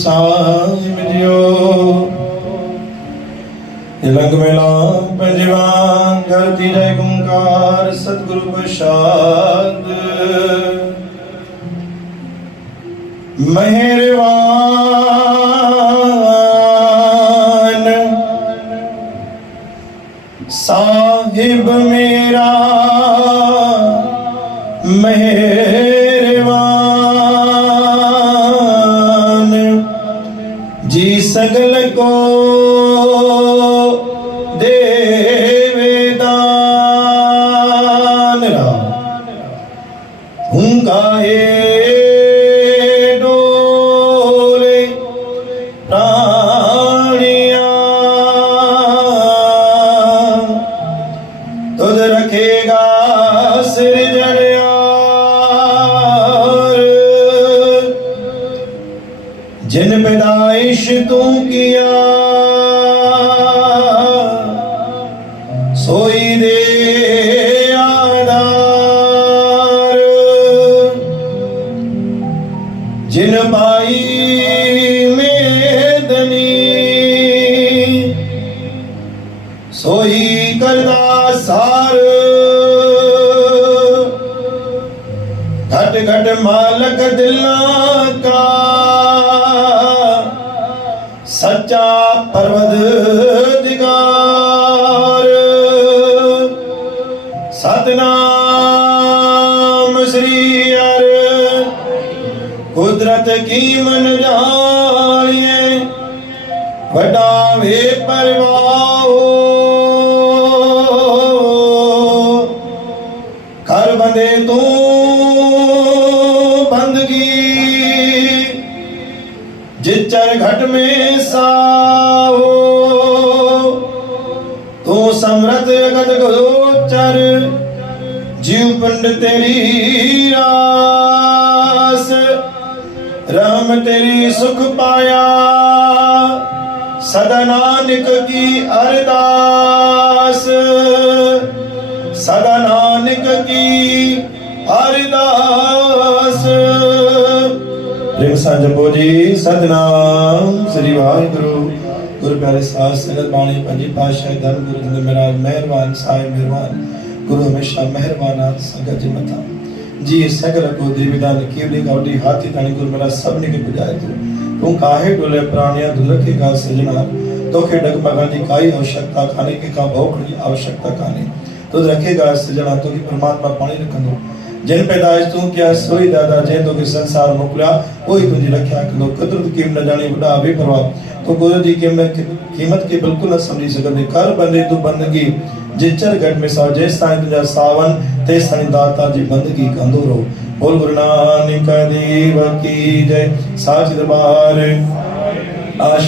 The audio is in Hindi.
साहिब जियो लंग मेला पंजवान धरती रे गुंकार सतगुरु प्रसाद मेहरबान साहिब मेरा मेहरबान जी सगल को देवेदान हुंकाए डोले प्राणिया तुझ रखेगा सिरजनयार जिन पैदाइश तू किया सोई दे आधार जिन पाई मेदनी सोई करदा सार घट घट मालक दिला का सच्चा परवरदिगार सतनाम श्री हर कुदरत की मन जानिए वड्डा वे परवाह कर बंदे तू बंदगी जिचर घट में साहो तू समरथ गद गोचर जीव पिंड तेरी रास राम तेरी सुख पाया सदा नानक की अरदास सदा नानक की अरदास प्रेम सां जपो जी सतनाम श्री वाहिगुरु गुरु प्यारे साध संगत बाणी पंजी पातशाह धर्म गुरु जिंद महाराज मेहरबान साहिब मेहरबान गुरु हमेशा मेहरबान संगत जी मथा जी सगल को देवीदान केवली गावडी हाथी ताणी गुरु महाराज सबने के बुझाए तू काहे डोले प्राणिया दुलखे का सजना तोखे डगमगा जी काई आवश्यकता खाने के का भौकड़ी आवश्यकता खाने तो रखेगा सजना तो की परमात्मा पानी रखंदो जिन पैदाइश तू क्या सोई दादा जे तो के संसार मोकला ओही तुझी रख्या करो कुदरत कीम न जाने बुढ़ा बेपरवाह तो गुरु जी कीमत के बिल्कुल न समझी सकते कर बंदे तू बंदगी जिचर घट में सा जैस ताईं तुझा सावन तेस ताईं दाता जी बंदगी कंदो रहो बोल गुरु नानक देव की जय साच दरबार आश